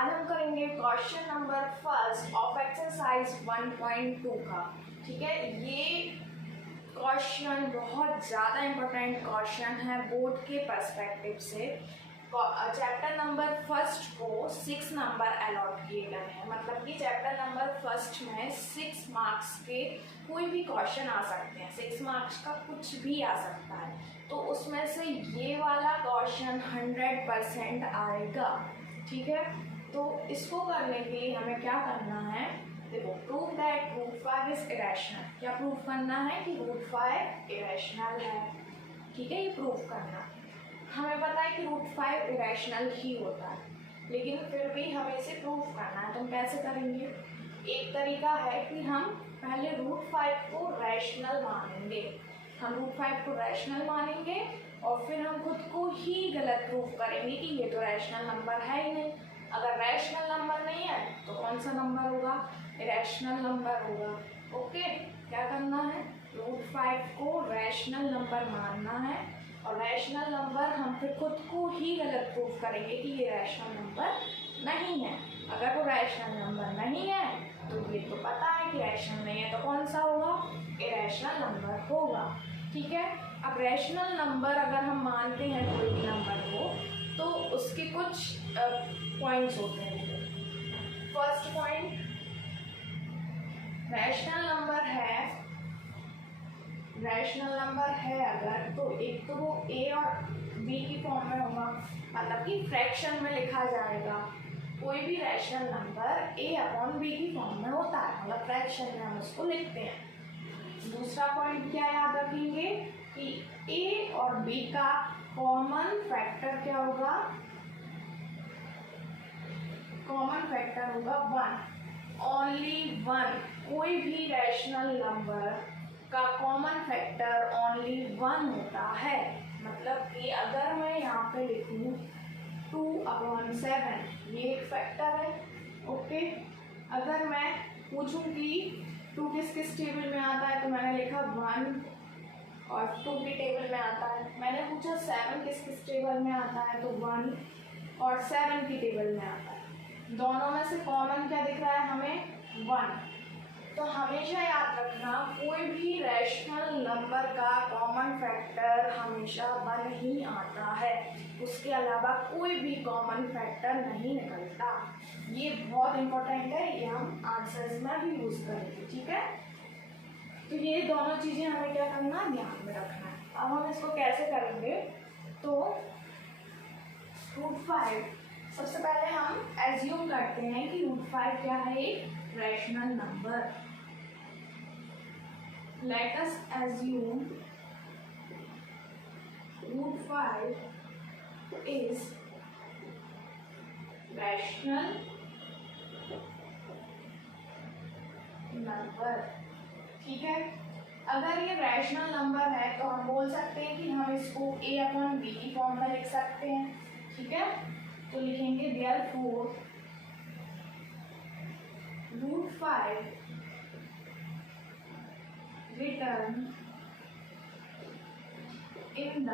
आज हम करेंगे question number first of exercise 1.2 का। ठीक है, ये क्वेश्चन बहुत ज़्यादा इम्पोर्टेंट क्वेश्चन है बोर्ड के पर्सपेक्टिव से। चैप्टर नंबर फर्स्ट को 6 नंबर अलॉट किए गए हैं, मतलब कि चैप्टर नंबर फर्स्ट में 6 मार्क्स के कोई भी क्वेश्चन आ सकते हैं, 6 मार्क्स का कुछ भी आ सकता है। तो उसमें से ये वाला क्वेश्चन 100% आएगा। ठीक है, तो इसको करने के लिए हमें क्या करना है, देखो, prove that root 5 is irrational. क्या प्रूव करना है कि रूट 5 इरेशनल है। ठीक है, ये प्रूव करना। हमें पता है कि रूट 5 इरेशनल ही होता है, लेकिन फिर भी हमें इसे प्रूव करना है। तो हम कैसे करेंगे, एक तरीका है कि हम पहले रूट 5 को रैशनल मानेंगे। हम रूट 5 को रैशनल मानेंगे और फिर हम खुद को ही गलत प्रूव करेंगे कि ये तो रैशनल नंबर है ही नहीं। अगर रैशनल नंबर नहीं है तो कौन सा नंबर होगा, इरेशनल नंबर होगा। ओके, क्या करना है, रूट 5 को रैशनल नंबर मानना है और रैशनल नंबर हम फिर खुद को ही गलत प्रूव करेंगे कि ये रैशनल नंबर नहीं है। अगर वो रैशनल नंबर नहीं है तो ये तो पता है कि रैशनल नहीं है, तो कौन सा होगा, इरेशनल नंबर होगा। ठीक है, अब रैशनल नंबर अगर हम मानते हैं कोई भी नंबर को तो उसके कुछ पॉइंट्स होते हैं। फर्स्ट पॉइंट, रैशनल नंबर है अगर, तो एक तो वो ए और बी की फॉर्म में होगा, मतलब कि फ्रैक्शन में लिखा जाएगा। कोई भी rational number a upon b की फॉर्म में होता है, मतलब फ्रैक्शन में हम उसको लिखते हैं। दूसरा पॉइंट क्या याद रखेंगे कि ए और बी का कॉमन फैक्टर क्या होगा, कॉमन फैक्टर होगा 1, ओनली 1। कोई भी रैशनल नंबर का कॉमन फैक्टर ओनली 1 होता है। मतलब कि अगर मैं यहाँ पे लिखूँ 2/7, ये एक फैक्टर है। ओके, अगर मैं पूछूं कि 2 किस किस टेबल में आता है तो मैंने लिखा 1 और 2 की टेबल में आता है। मैंने पूछा 7 किस किस टेबल में आता है तो 1 और 7 की टेबल में आता है। दोनों में से कॉमन क्या दिख रहा है हमें, 1। तो हमेशा याद रखना, कोई भी रैशनल नंबर का कॉमन फैक्टर हमेशा 1 ही आता है, उसके अलावा कोई भी कॉमन फैक्टर नहीं निकलता। ये बहुत इंपॉर्टेंट है, ये हम आंसर्स में भी यूज करेंगे। ठीक है, तो ये दोनों चीज़ें हमें क्या करना, ध्यान में रखना है। अब हम इसको कैसे करेंगे, तो रूट 5 सबसे पहले हम एज्यूम करते हैं कि रूट 5 क्या है, एक rational number. Let us assume root 5 is rational number. ठीक है, अगर ये रैशनल नंबर है तो हम बोल सकते हैं कि हम इसको ए अपॉन बी की फॉर्म में लिख सकते हैं। ठीक है, तो लिखेंगे therefore root 5 written in the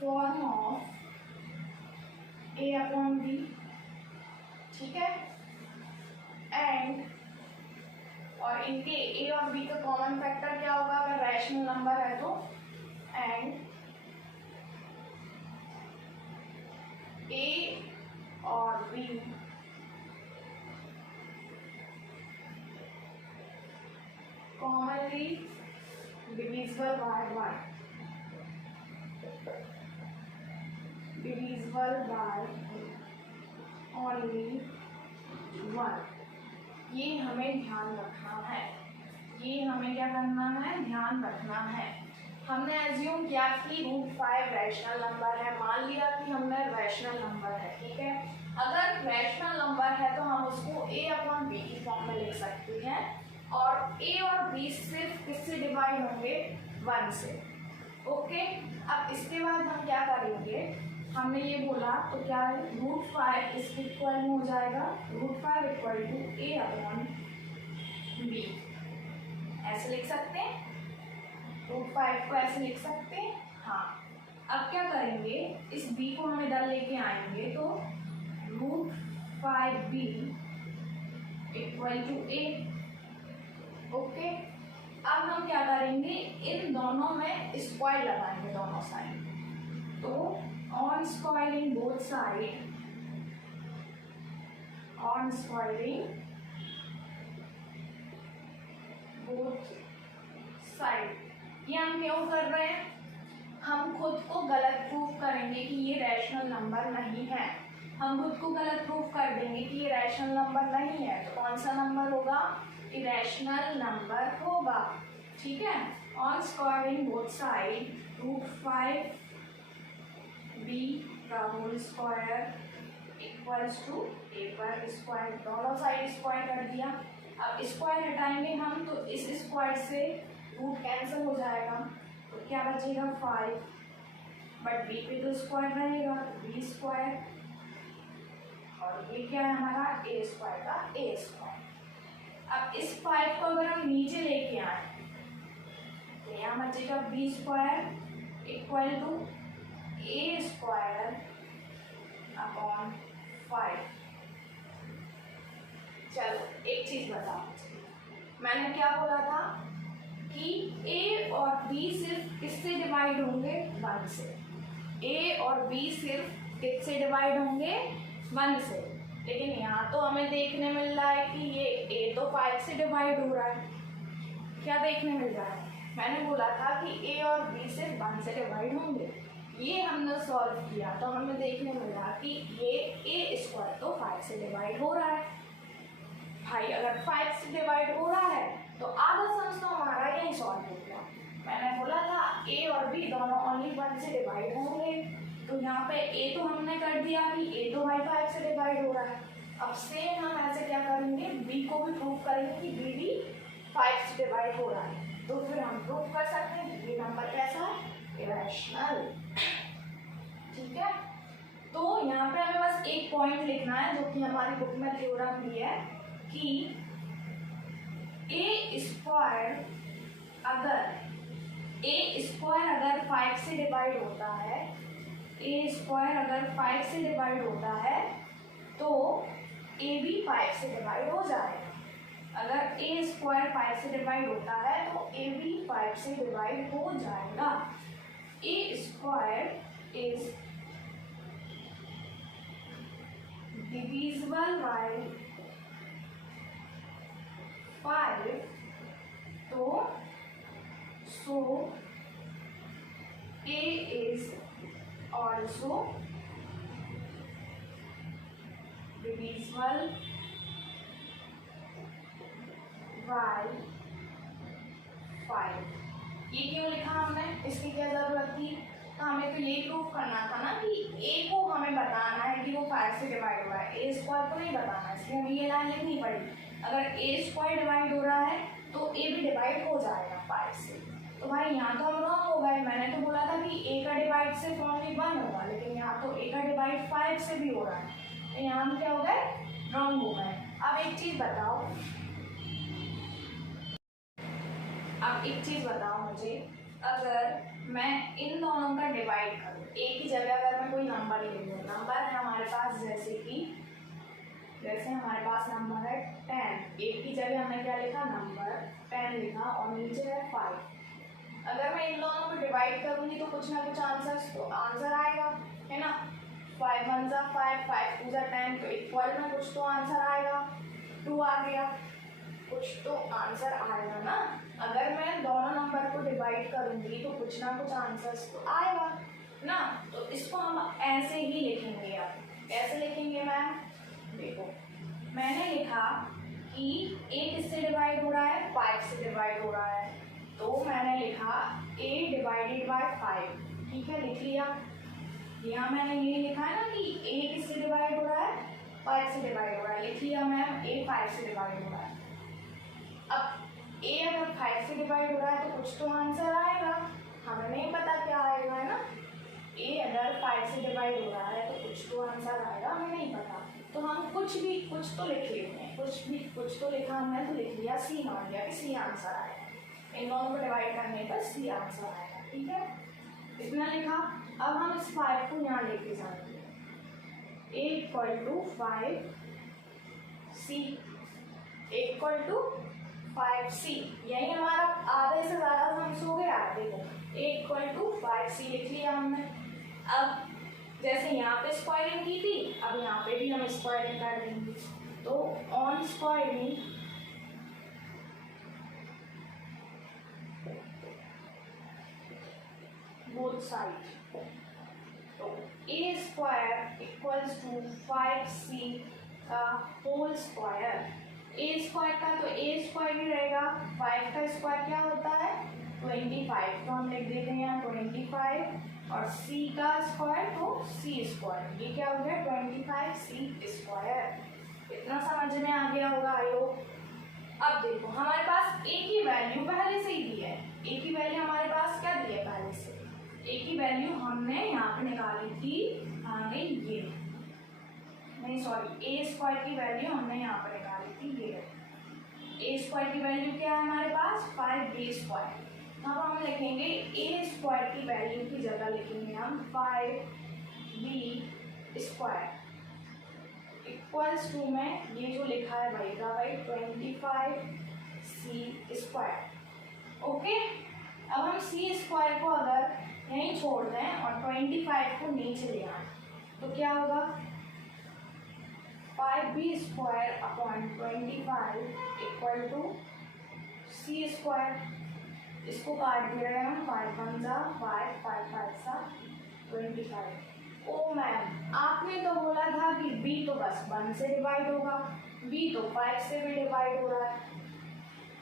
form of a upon b. ठीक है, एंड और इनके ए और बी का कॉमन फैक्टर क्या होगा अगर रैशनल नंबर है तो, एंड ए और b commonly divisible by 1, divisible by only 1। ये हमें ध्यान रखना है, ये हमें क्या करना है, ध्यान रखना है। हमने एज्यूम किया कि रूट 5 रैशनल नंबर है, मान लिया कि हमने रैशनल नंबर है। ठीक है, अगर रैशनल नंबर है तो हम उसको ए अपॉन बी की फॉर्म में लिख सकते हैं और ए और बी सिर्फ किससे डिवाइड होंगे, 1 से। ओके, अब इसके बाद हम क्या करेंगे, हमने ये बोला तो क्या रूट 5 इसके इक्वल हो जाएगा, root 5 equal to a upon b. ऐसे लिख सकते हैं, रूट 5 को ऐसे लिख सकते हैं। हाँ, अब क्या करेंगे, इस b को हम इधर लेके आएंगे तो √5b equal to a। Okay, अब हम क्या करेंगे, इन दोनों में स्क्वायर लगाएंगे दोनों साइड। तो on squaring both side, on squaring both side, ये हम क्यों कर रहे हैं, हम खुद को गलत प्रूफ करेंगे कि ये रैशनल नंबर नहीं है। हम खुद को गलत प्रूफ कर देंगे कि ये रैशनल नंबर नहीं है, तो कौन सा नंबर होगा, इरेशनल नंबर होगा। ठीक है, on squaring both side √5b का whole square equals to a पर स्क्वायर, दोनों साइड स्क्वायर कर दिया। अब स्क्वायर हटाएंगे हम तो इस स्क्वायर से रूट कैंसिल हो जाएगा, तो क्या बचेगा 5, बट b पे तो स्क्वायर रहेगा तो b स्क्वायर, और ये क्या है हमारा a स्क्वायर का a स्क्वायर। अब इस 5 को अगर हम नीचे लेके आए तो यहाँ बचेगा b square equal to a square upon 5। चलो एक चीज बताओ, मैंने क्या बोला था कि a और b सिर्फ किससे डिवाइड होंगे, 1 से। a और b सिर्फ किससे डिवाइड होंगे, 1 से। लेकिन यहाँ तो हमें देखने मिल रहा है कि ये a तो 5 से डिवाइड हो रहा है। क्या देखने मिल रहा है, मैंने बोला था कि a और b सिर्फ 1 से डिवाइड होंगे। ये हमने सॉल्व किया तो हमें देखने मिल रहा कि ये a स्क्वायर तो 5 से डिवाइड हो रहा है। भाई अगर 5 से डिवाइड हो रहा है तो आधा सम तो हमारा यही सॉल्व हो गया। मैंने बोला था a और b दोनों ओनली 1 से डिवाइड होंगे, तो यहाँ पे a तो हमने कर दिया कि a तो भाई 5 से डिवाइड हो रहा है। अब सेम हम ऐसे क्या करेंगे, b को भी प्रूव करेंगे कि b भी 5 से डिवाइड हो रहा है, तो फिर हम प्रूव कर सकते हैं कि ये नंबर कैसा है, इरेशनल। ठीक है, तो यहाँ पे हमें बस एक पॉइंट लिखना है जो कि हमारी बुक में थ्योरम भी है कि a स्क्वायर अगर 5 से डिवाइड होता है, a स्क्वायर अगर 5 से डिवाइड होता है तो a भी 5 से डिवाइड हो जाएगा। अगर a स्क्वायर 5 से डिवाइड होता है तो a भी 5 से डिवाइड हो जाएगा। a square is divisible by 5, तो so a is also divisible by 5। ये क्यों लिखा हमने, इसकी क्या जरूरत थी, तो हमें तो ये प्रूफ करना था ना कि a को हमें बताना है कि वो 5 से डिवाइड हुआ है, a स्क्वायर को नहीं बताना, इसलिए हमें ये लाइन लिखनी पड़ी। अगर a स्क्वायर डिवाइड हो रहा है तो a भी डिवाइड हो जाएगा 5 से। तो भाई यहाँ तो हम रॉन्ग हो गए, मैंने तो बोला था कि a का डिवाइड सिर्फ ओनली 1 होगा, लेकिन यहाँ तो a का डिवाइड 5 से भी हो रहा है, तो यहाँ हम क्या हो गए, रॉन्ग हो गए। अब एक चीज़ बताओ मुझे, अगर मैं इन दोनों का डिवाइड करूँ, a की जगह अगर मैं कोई नंबर ले लूँ, नंबर है हमारे पास जैसे हमारे पास नंबर है 10, a की जगह हमने क्या लिखा, नंबर 10 लिखा और नीचे है 5। अगर मैं इन दोनों को डिवाइड करूँगी तो कुछ ना कुछ आंसर आएगा, है ना। 5 1 जा 5, 5 2 जा 10, तो इक्वल में कुछ तो आंसर आएगा, 2 आ गया, कुछ तो आंसर आएगा ना। अगर मैं दोनों नंबर को डिवाइड करूंगी तो कुछ ना कुछ आंसर तो आएगा ना। तो इसको हम ऐसे ही लिखेंगे। अब कैसे लिखेंगे मैम, देखो मैंने लिखा कि a किससे डिवाइड हो रहा है, 5 से डिवाइड हो रहा है, तो मैंने लिखा a डिवाइडेड बाय 5। ठीक है, लिख लिया। यहाँ मैंने ये लिखा है ना कि a किससे डिवाइड हो रहा है, 5 से डिवाइड हो रहा है, लिख लिया मैम a 5 से डिवाइड हो रहा है। अब a अगर 5 से डिवाइड हो रहा है तो कुछ तो आंसर आएगा, हमें नहीं पता क्या आएगा, है ना। a अगर 5 से डिवाइड हो रहा है तो कुछ तो आंसर आएगा, हमें नहीं पता, तो हम कुछ तो लिख लेते हैं, कुछ तो लिखा हमने, तो लिख लिया c, मान लिया कि c आंसर आएगा। इन दोनों को डिवाइड करने पर c आंसर आएगा। ठीक है, इतना लिखा। अब हम इस 5 को यहाँ लेके जाएंगे, a equal to 5c, a equal to 5c, यही हमारा आधे से ज़्यादा सम्स हो गए। आधे को a इक्वल टू 5c लिख लिया हमने। अब जैसे यहाँ पे स्क्वायरिंग की थी, अब यहाँ पे भी हम स्क्वायरिंग कर देंगे। तो ऑन स्क्वायरिंग बोथ साइड, तो a square equals to 5c का होल स्क्वायर। a स्क्वायर का तो a स्क्वायर ही रहेगा, 5 का स्क्वायर क्या होता है 25, तो हम लिख देते हैं यहाँ 25, और c का स्क्वायर तो c स्क्वायर, ये क्या हो गया 25c स्क्वायर। इतना समझ में आ गया होगा आई होप। अब देखो हमारे पास a की वैल्यू पहले से ही दी है, a की वैल्यू हमारे पास क्या दी है पहले से, a की वैल्यू हमने यहाँ पे निकाली थी, आ गई ये, नहीं सॉरी a स्क्वायर की वैल्यू हमने यहाँ पर निकाली थी, ये a स्क्वायर की वैल्यू क्या है हमारे पास 5b स्क्वायर। अब हम लिखेंगे a स्क्वायर की वैल्यू की जगह लिखेंगे हम 5b स्क्वायर इक्वल्स टू में ये जो लिखा है भाई का भाई 25c स्क्वायर। ओके, अब हम c स्क्वायर को अगर यहीं छोड़ दें और 25 को नीचे ले आए तो क्या होगा 5b square upon 25 equal to c square. इसको काट दे रहे हैं हम, 5 1 जा 5, 5 5 सा 25। ओ मैम आपने तो बोला था कि b तो बस 1 से डिवाइड होगा, b तो 5 से भी डिवाइड हो रहा है।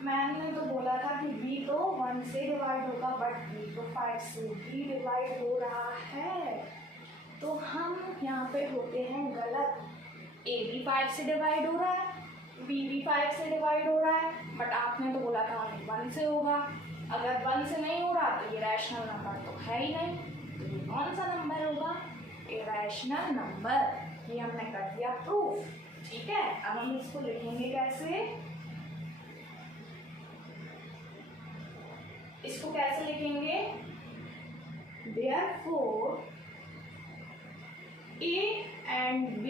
मैम ने तो बोला था कि b तो 1 से डिवाइड होगा, बट b तो 5 से भी डिवाइड हो रहा है। तो हम यहाँ पे होते हैं गलत, a भी 5 से डिवाइड हो रहा है, b भी 5 से डिवाइड हो रहा है, बट आपने तो बोला था 1 से होगा। अगर 1 से नहीं हो रहा तो ये रैशनल नंबर तो है ही नहीं, तो ये कौन सा नंबर होगा इरैशनल नंबर। ये हमने कर दिया प्रूफ। ठीक है, अब हम इसको लिखेंगे कैसे, इसको कैसे लिखेंगे, therefore a and b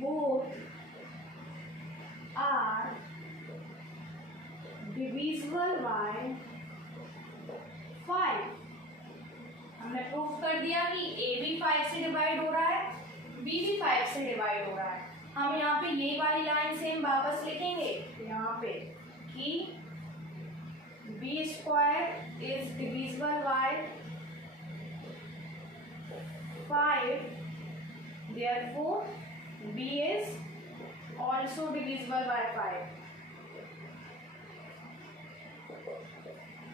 both are divisible by 5। हमने प्रूफ कर दिया कि a भी 5 से डिवाइड हो रहा है, b भी 5 से डिवाइड हो रहा है। हम यहाँ पे ये वाली लाइन सेम वापस लिखेंगे यहाँ पे कि b square is divisible by 5, therefore b is also divisible by 5।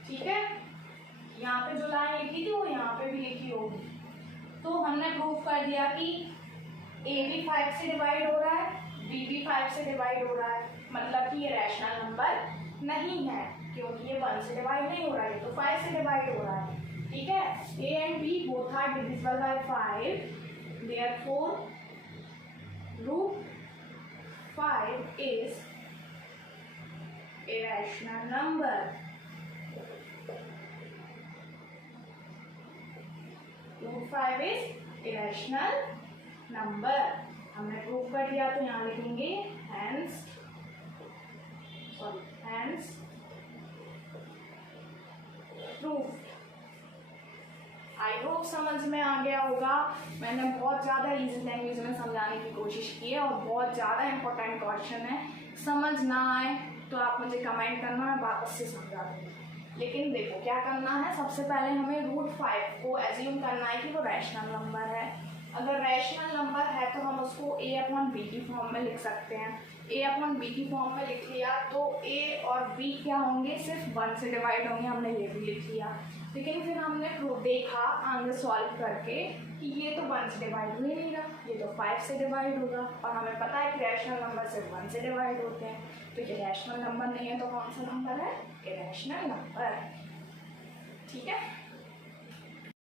ठीक है, यहाँ पे जो लाइन लिखी थी वो यहाँ पे भी लिखी होगी। तो हमने प्रूफ कर दिया कि a भी 5 से डिवाइड हो रहा है, b भी 5 से डिवाइड हो रहा है, मतलब कि ये रैशनल नंबर नहीं है, क्योंकि ये 1 से डिवाइड नहीं हो रहा है, तो 5 से डिवाइड हो रहा है। ठीक है, a and b both are divisible by 5, therefore √5 is a rational number। √5 is irrational number। हमने प्रूफ कर दिया, तो यहाँ लिखेंगे hence प्रूफ। आई होप समझ में आ गया होगा। मैंने बहुत ज़्यादा इजी लैंग्वेज में समझाने की कोशिश की है और बहुत ज़्यादा इंपॉर्टेंट क्वेश्चन है। समझ ना आए तो आप मुझे कमेंट करना, मैं वापस से समझा दूँगी। लेकिन देखो क्या करना है, सबसे पहले हमें √5 को एज्यूम करना है कि वो रैशनल नंबर है। अगर रैशनल नंबर है तो हम उसको a/b की फॉर्म में लिख सकते हैं। a/b की फॉर्म में लिख लिया तो a और b क्या होंगे, सिर्फ 1 से डिवाइड होंगे, हमने ये भी लिख लिया। लेकिन फिर हमने देखा आगे सॉल्व करके कि ये तो 1 से डिवाइड हो नहीं रहा, ये तो 5 से डिवाइड होगा, और हमें पता है कि रैशनल नंबर सिर्फ 1 से डिवाइड होते हैं, तो ये रैशनल नंबर नहीं है, तो कौन सा नंबर है, इरैशनल नंबर। ठीक है।